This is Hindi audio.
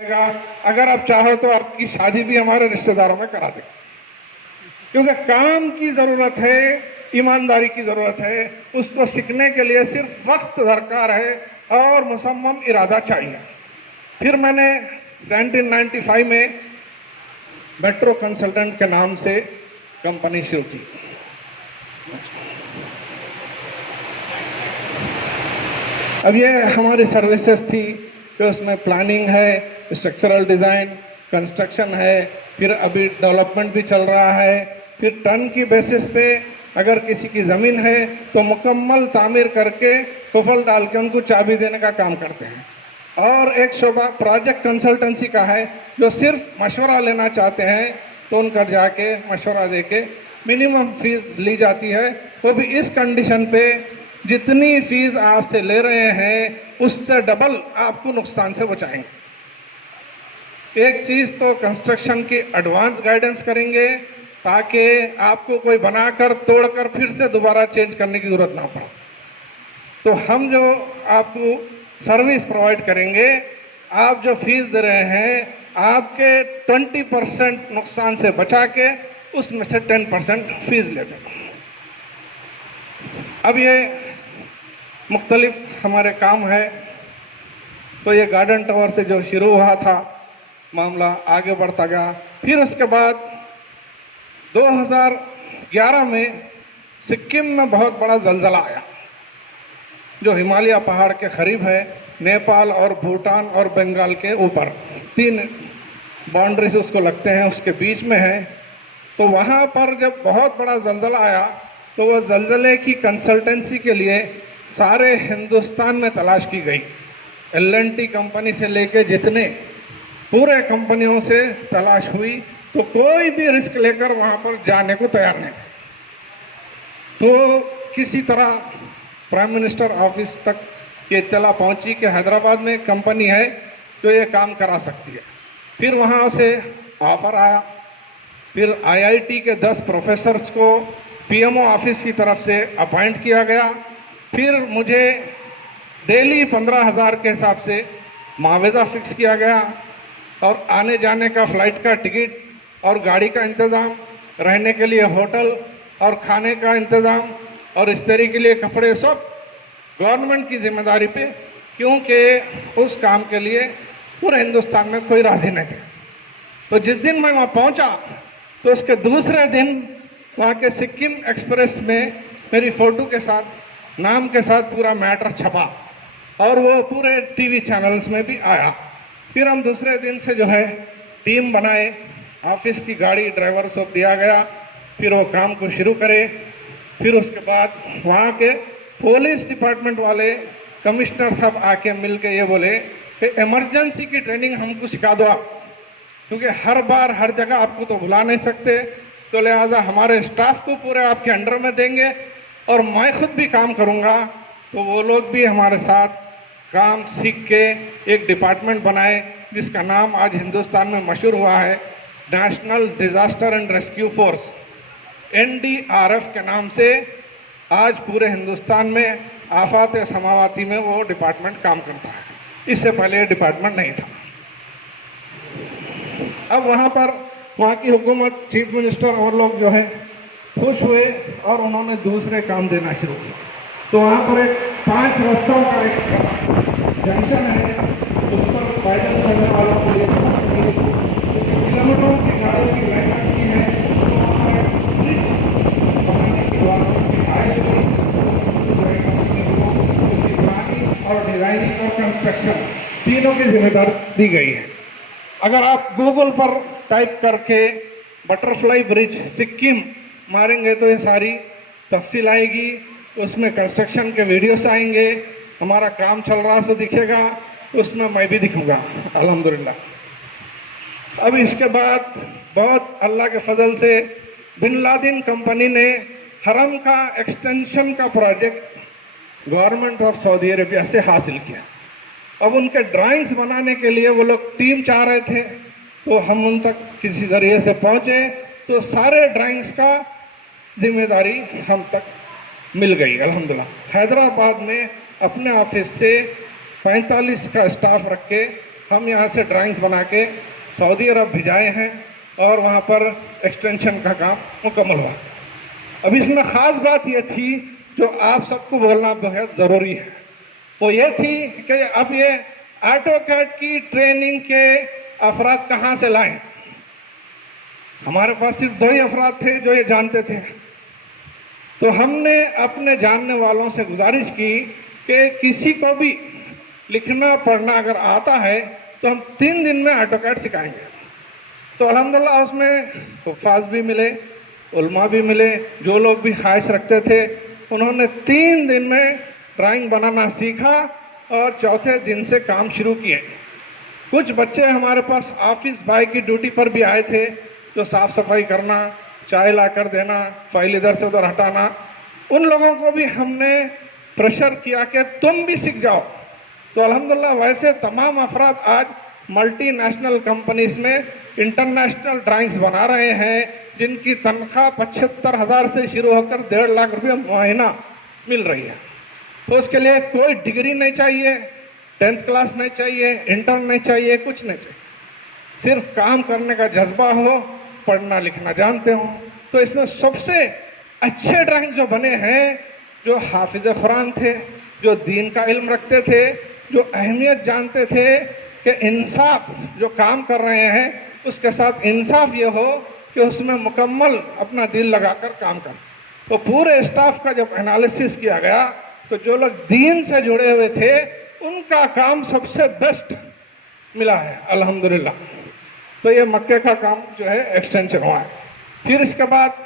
अगर आप चाहो तो आपकी शादी भी हमारे रिश्तेदारों में करा दें, क्योंकि काम की जरूरत है, ईमानदारी की जरूरत है। उसको सीखने के लिए सिर्फ वक्त दरकार है और मुसम्मम इरादा चाहिए। फिर मैंने 1995 में मेट्रो कंसल्टेंट के नाम से कंपनी शुरू की। अब ये हमारी सर्विसेज थी, तो उसमें प्लानिंग है, स्ट्रक्चरल डिज़ाइन, कंस्ट्रक्शन है, फिर अभी डेवलपमेंट भी चल रहा है। फिर टन की बेसिस पे अगर किसी की ज़मीन है तो मुकम्मल तामीर करके कुफल डाल के उनको चाबी देने का काम करते हैं। और एक शोबा प्रोजेक्ट कंसल्टेंसी का है, जो सिर्फ मशवरा लेना चाहते हैं तो उनका जाके मशवरा देके मिनिमम फीस ली जाती है, वो भी इस कंडीशन पे जितनी फीस आपसे ले रहे हैं उससे डबल आपको नुकसान से बचाएंगे। एक चीज़ तो कंस्ट्रक्शन की एडवांस गाइडेंस करेंगे ताकि आपको कोई बनाकर तोड़कर फिर से दोबारा चेंज करने की ज़रूरत ना पड़े। तो हम जो आपको सर्विस प्रोवाइड करेंगे, आप जो फीस दे रहे हैं आपके 20% नुकसान से बचा के उसमें से 10% फीस ले दें। अब ये मुख्तलिफ हमारे काम है। तो ये गार्डन टावर से जो शुरू हुआ था मामला आगे बढ़ता गया। फिर उसके बाद 2011 में सिक्किम में बहुत बड़ा जलजला आया, जो हिमालय पहाड़ के करीब है, नेपाल और भूटान और बंगाल के ऊपर 3 बाउंड्रीज उसको लगते हैं, उसके बीच में है। तो वहाँ पर जब बहुत बड़ा जलजला आया तो वह जलजले की कंसल्टेंसी के लिए सारे हिंदुस्तान में तलाश की गई। L&T कंपनी से लेके जितने पूरे कंपनियों से तलाश हुई, तो कोई भी रिस्क लेकर वहाँ पर जाने को तैयार नहीं थे। तो किसी तरह प्राइम मिनिस्टर ऑफिस तक ये इत्तला पहुंची कि हैदराबाद में कंपनी है तो ये काम करा सकती है। फिर वहाँ से ऑफर आया। फिर IIT के 10 प्रोफेसर्स को PMO ऑफिस की तरफ से अपॉइंट किया गया। फिर मुझे डेली 15,000 के हिसाब से मुआवजा फिक्स किया गया और आने जाने का फ्लाइट का टिकट और गाड़ी का इंतज़ाम, रहने के लिए होटल और खाने का इंतज़ाम और इस्त्री के लिए कपड़े, सब गवर्नमेंट की जिम्मेदारी पे, क्योंकि उस काम के लिए पूरे हिंदुस्तान में कोई राज़ी नहीं थे। तो जिस दिन मैं वहाँ पहुँचा तो उसके दूसरे दिन वहाँ के सिक्किम एक्सप्रेस में मेरी फ़ोटो के साथ, नाम के साथ पूरा मैटर छपा और वो पूरे टीवी चैनल्स में भी आया। फिर हम दूसरे दिन से जो है टीम बनाए, ऑफिस की गाड़ी ड्राइवर सब दिया गया, फिर वो काम को शुरू करे। फिर उसके बाद वहाँ के पुलिस डिपार्टमेंट वाले कमिश्नर साहब आके मिल के ये बोले कि इमरजेंसी की ट्रेनिंग हमको सिखा दो आप, क्योंकि हर बार हर जगह आपको तो बुला नहीं सकते, तो लिहाजा हमारे स्टाफ को पूरे आपके अंडर में देंगे और मैं खुद भी काम करूँगा। तो वो लोग भी हमारे साथ काम सीख के एक डिपार्टमेंट बनाए, जिसका नाम आज हिंदुस्तान में मशहूर हुआ है, national disaster and rescue force, NDRF के नाम से आज पूरे हिंदुस्तान में आफात समावाती में वो डिपार्टमेंट काम करता है। इससे पहले ये डिपार्टमेंट नहीं था। अब वहाँ पर वहाँ की हुकूमत, चीफ मिनिस्टर और लोग जो है खुश हुए और उन्होंने दूसरे काम देना शुरू किया। तो वहाँ पर एक 5 रास्तों का एक जंक्शन है, उस पर पैदल चलने वालों के लिए किलोमीटरों की गाड़ियों की लाइन लगती है। तो वहाँ पर बनाने की गवर्नमेंट आए और डिजाइनिंग और कंस्ट्रक्शन तीनों की जिम्मेदारी दी गई है। अगर आप गूगल पर टाइप करके बटरफ्लाई ब्रिज सिक्किम मारेंगे तो ये सारी तफसील आएगी, उसमें कंस्ट्रक्शन के वीडियोस आएंगे, हमारा काम चल रहा सो दिखेगा, उसमें मैं भी दिखूंगा अल्हम्दुलिल्लाह। अब इसके बाद बहुत अल्लाह के फजल से बिन लादेन कंपनी ने हरम का एक्सटेंशन का project government of Saudi Arabia से हासिल किया। अब उनके ड्राइंग्स बनाने के लिए वो लोग टीम चाह रहे थे, तो हम उन तक किसी जरिए से पहुँचे, तो सारे ड्राइंग्स का जिम्मेदारी हम तक मिल गई अल्हम्दुलिल्लाह। हैदराबाद में अपने ऑफिस से 45 का स्टाफ रख के हम यहाँ से ड्राइंग्स बना के सऊदी अरब भिजाए हैं और वहाँ पर एक्सटेंशन का काम मुकम्मल हुआ। अब इसमें ख़ास बात ये थी जो आप सबको बोलना बहुत ज़रूरी है, वो ये थी कि अब ये ऑटोकैड की ट्रेनिंग के अफराद कहाँ से लाएं। हमारे पास सिर्फ 2 ही अफराद थे जो ये जानते थे, तो हमने अपने जानने वालों से गुजारिश की कि किसी को भी लिखना पढ़ना अगर आता है तो हम 3 दिन में ऑटोकैड सिखाएंगे। तो अल्हम्दुलिल्लाह उसमें हुफ़ाज़ भी मिले, उलमा भी मिले, जो लोग भी ख्वाहिश रखते थे उन्होंने 3 दिन में ड्राइंग बनाना सीखा और चौथे दिन से काम शुरू किए। कुछ बच्चे हमारे पास ऑफिस बॉय की ड्यूटी पर भी आए थे, जो साफ़ सफाई करना, चाय ला कर देना, फाइल इधर से उधर हटाना, उन लोगों को भी हमने प्रेशर किया कि तुम भी सीख जाओ। तो अल्हम्दुलिल्लाह वैसे तमाम अफराद आज मल्टीनेशनल कंपनीज में इंटरनेशनल ड्राइंग्स बना रहे हैं, जिनकी तनख्वाह 75,000 से शुरू होकर 1.5 लाख रुपये महीना मिल रही है। तो उसके लिए कोई डिग्री नहीं चाहिए, 10th क्लास नहीं चाहिए, इंटर नहीं चाहिए, कुछ नहीं चाहिए, सिर्फ काम करने का जज्बा हो, पढ़ना लिखना जानते हो। तो इसमें सबसे अच्छे ड्राइंग जो बने हैं, जो हाफिज कुरान थे, जो दीन का इल्म रखते थे, जो अहमियत जानते थे कि इंसाफ जो काम कर रहे हैं उसके साथ इंसाफ ये हो कि उसमें मुकम्मल अपना दिल लगाकर काम करें। तो पूरे स्टाफ का जब एनालिसिस किया गया तो जो लोग दीन से जुड़े हुए थे उनका काम सबसे बेस्ट मिला है अल्हम्दुलिल्लाह। तो ये मक्के का काम जो है एक्सटेंशन हुआ है। फिर इसके बाद